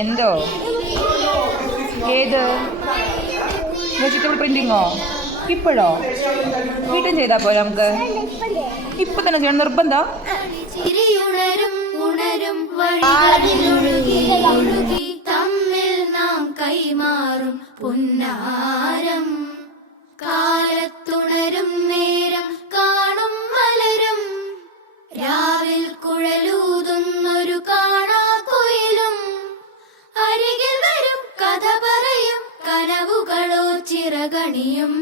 എന്തോ ഏത് വെജിറ്റബിൾ പ്രിന്റിങ്ങോ? ഇപ്പോഴോ? വീട്ടും ചെയ്താൽ പോരെ നമുക്ക്? ഇപ്പൊ തന്നെ ചെയ്യണം നിർബന്ധം? തമ്മിൽ നാം കൈമാറും പുന്നാരം കാലത്തുണരും നേരം കാണും മലരും രാവിൽ കുഴലൂതുന്നൊരു കാണാ കുയിലും അരികിൽ വരും കഥ പറയും കനവുകളോ ചിറകണിയും.